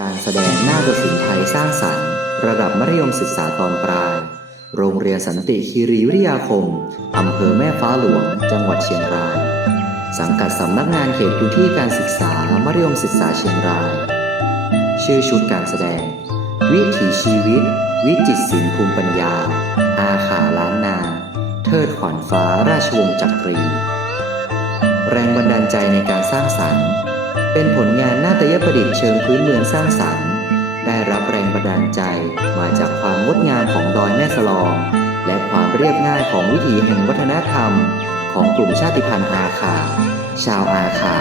การแสดงหน้าฏศิลป์ไทยสร้างสรรค์ ระดับมัธยมศึกษาตอนปลาย โรงเรียนสันติคีรีวิทยาคม อำเภอแม่ฟ้าหลวง จังหวัดเชียงราย สังกัดสำนักงานเขตพื้นที่การศึกษามัธยมศึกษาเชียงราย ชื่อชุดการแสดง วิถีชีวิต วิจิตศิลป์ภูมิปัญญา อาขาล้านนา เทิดขวัญฟ้าราชวงศ์จักรี แรงบันดาลใจในการสร้างสรรค์ เป็นผลงานนาฏยประดิษฐ์เชิงพื้นเมืองสร้างสรรค์ ได้รับแรงบันดาลใจมาจากความงดงามของดอยแม่สลอง และความเรียบง่ายของวิถีแห่งวัฒนธรรม ของกลุ่มชาติพันธุ์อาคา ชาวอาคา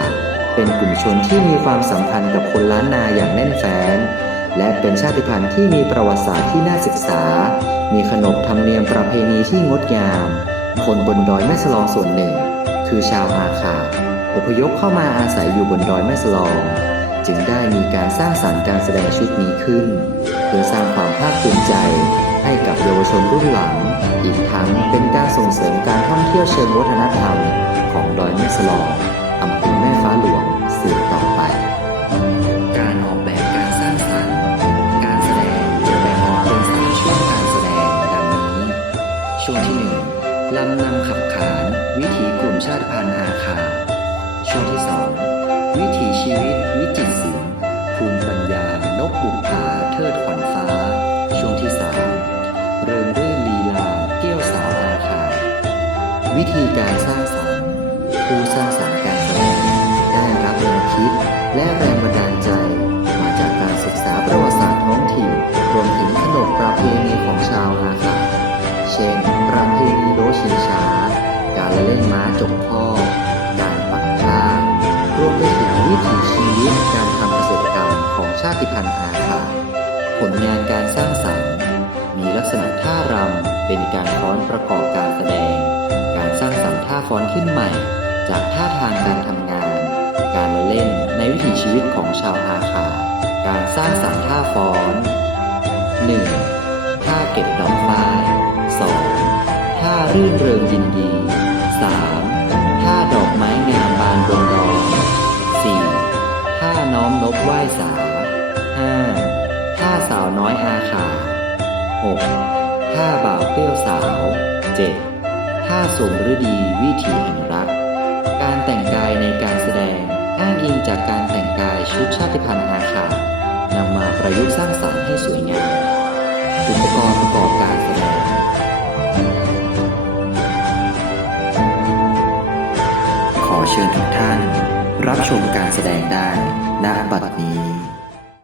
เป็นกลุ่มชนที่มีความสัมพันธ์กับคนล้านนาอย่างแน่นแฟ้นและเป็นชาติพันธุ์ที่มีประวัติศาสตร์ที่น่าศึกษา มีขนบธรรมเนียมประเพณีที่งดงาม คนบนดอยแม่สลองส่วนหนึ่ง คือชาวอาคา อพยพเข้ามาอาศัยอยู่บนดอยแม่สลอง จึงได้มีการสร้างสรรค์การแสดงชุดนี้ขึ้น เพื่อสร้างความภาคภูมิใจให้กับเยาวชนรุ่นหลัง อีกทั้งเป็นการส่งเสริมการท่องเที่ยวเชิงวัฒนธรรม ของดอยแม่สลองอำเภอแม่ฟ้าหลวงสืบต่อไป การออกแบบการสร้างสรรค์ การแสดงจะแบ่งออกเป็นสามช่วงการแสดงดังนี้ ช่วงที่หนึ่งลำนำขับขาน วิถีกลุ่มชาติพันธุ์อาคา ช่วงที่สองวิถีชีวิตวิจิตรศิลป์ภูมิปัญญานกบุกผาเทิดขวัญฟ้า ช่วงที่สามเริงรื่นลีลาเกี้ยวสาวอาคาวิธีการสร้างสรรค์ผู้สร้างสรรค์การแสดงได้รับแนวคิด และแรงบันดาลใจ มาจากการศึกษาประวัติศาสตร์ท้องถิ่นรวมถึงขนบประเพณีของชาวอาคาเช่น ประเพณีโดชิงช้าการเล่นม้าจกพ่อ วิตการทำเกษตรกรรมของชาติพันธุ์อาคา ผลงานการสร้างสรรค์ มีลักษณะท่ารำเป็นการฟ้อนประกอบการแสดง การสร้างสรรค์ท่าฟ้อนขึ้นใหม่ จากท่าทางการทำงาน การละเล่นในวิถีชีวิตของชาวอาคา การสร้างสรรค์ท่าฟ้อน 1. ท่าเก็บดอกฝ้ 2. ท่ารื่นเริงยินดี 3. น้อยอาขา 6. ท่าบ่าวเปรี้ยวสาว 7. ท่าสมฤดีวิถีแห่งรัก การแต่งกายในการแสดงอ้างอิงจากการแต่งกายชุดชาติพันธุ์อาขานำมาประยุกต์สร้างสรรค์ให้สวยงาม อุปกรณ์ประกอบการแสดงขอเชิญทุกท่าน รับชมการแสดงได้ณบัดนี้